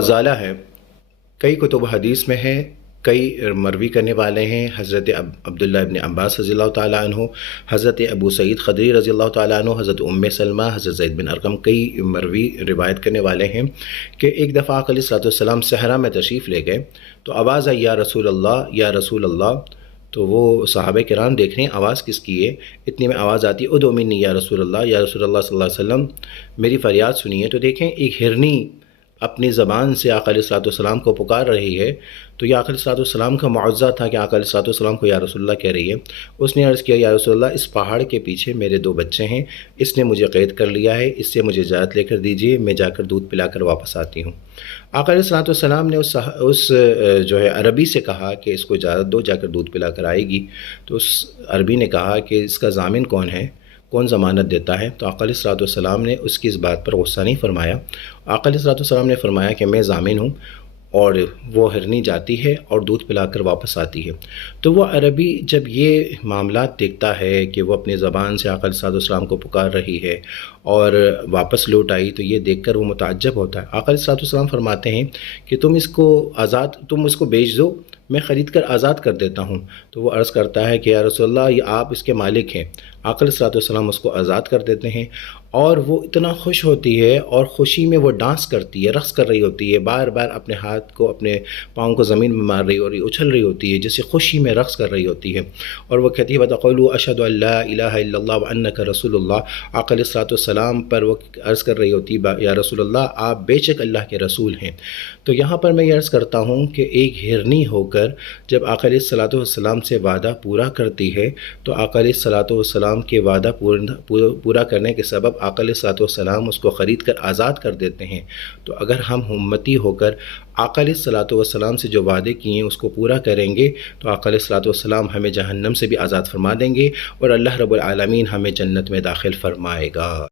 ज़ाला है, कई कुतुब हदीस में है, कई मरवी करने वाले हैं। हज़रत अब्दुल्ला इब्न अब्बास रज़ी अल्लाह ताला अन्हु, हज़रत अबू सईद ख़दरी रज़ी अल्लाह ताला अन्हु, हज़रत उम्मे सलमा, हज़रत ज़ैद बिन अरक़म, कई मरवी रिवायत करने वाले हैं कि एक दफ़ा आक़ा अलैहिस्सलाम सहरा में तशरीफ़ ले गए तो आवाज़ आई, या रसूल अल्लाह, या रसूल अल्लाह। तो वो सहाबा किराम देख रहे हैं आवाज़ किसकी है। इतने में आवाज़ आती है, उदू मिन्नी या रसूल अल्लाह, या रसूल अल्लाह सल्लल्लाहु अलैहि वसल्लम, मेरी फ़रियाद सुनिए। तो देखें एक हिरनी अपनी ज़बान से आक़ा अलैहिस्सलाम को पुकार रही है। तो यह आक़ा अलैहिस्सलाम का मुअज़्ज़ा था कि आक़ा अलैहिस्सलाम को या रसूलल्लाह कह रही है। उसने अर्ज़ किया, या रसूलल्लाह, इस पहाड़ के पीछे मेरे 2 बच्चे हैं, इसने मुझे क़ैद कर लिया है, इससे मुझे इजाज़त लेकर दीजिए, मैं जाकर दूध पिलाकर वापस आती हूँ। आक़ा अलैहिस्सलाम ने उस जो है अरबी से कहा कि इसको इजाज़त दो, जाकर दूध पिलाकर आएगी। तो उस अरबी ने कहा कि इसका ज़ामिन कौन है, कौन ज़मानत देता है। तो आक़ा अलैहिस्सलाम ने उसकी इस बात पर गुस्सा नहीं फरमाया। आक़ा अलैहिस्सलाम ने फरमाया कि मैं ज़ामिन हूँ, और वो हिरनी जाती है और दूध पिलाकर वापस आती है। तो वो अरबी जब ये मामलात देखता है कि वो अपनी ज़बान से आक़ा अलैहिस्सलाम को पुकार रही है और वापस लौट आई, तो ये देखकर वो मुताज्जब होता है। आक़ा अलैहिस्सलाम फरमाते हैं कि तुम इसको बेच दो, मैं ख़रीद कर आज़ाद कर देता हूँ। तो वो अर्ज़ करता है कि या रसूलल्लाह, ये आप इसके मालिक हैं। आक़ा अलैहिस्सलाम उसको आज़ाद कर देते हैं और वो इतना खुश होती है और ख़ुशी में वो डांस करती है, रक़्स कर रही होती है, बार बार अपने हाथ को, अपने पाँव को ज़मीन में मार रही और उछल रही होती है, जैसे खुशी में रक़्स कर रही होती है। और वह कहती है, वतक़ूलू अशहदु अल्ला इलाहा इल्लल्लाह व अन्नका रसूलुल्लाह। आक़ा अलैहिस्सलाम पर वो अर्ज़ कर रही होती है, या रसूलल्लाह, आप बेशक अल्लाह के रसूल हैं। तो यहाँ पर मैं ये अर्ज़ करता हूँ कि एक हिरनी होकर जब आक़ा अलैहिस्सलाम से वादा पूरा करती है, तो आक़ा अलैहिस्सलाम के वादा पूरा करने के सबब आक़ा अलैहिस्सलाम उसको ख़रीद कर आज़ाद कर देते हैं। तो अगर हम उम्मती होकर आक़ा अलैहिस्सलाम से जो वादे किए हैं उसको पूरा करेंगे, तो आक़ा अलैहिस्सलाम हमें जहन्नम से भी आज़ाद फरमा देंगे और अल्लाह रब्बुल आलमीन हमें जन्नत में दाखिल फरमाएगा।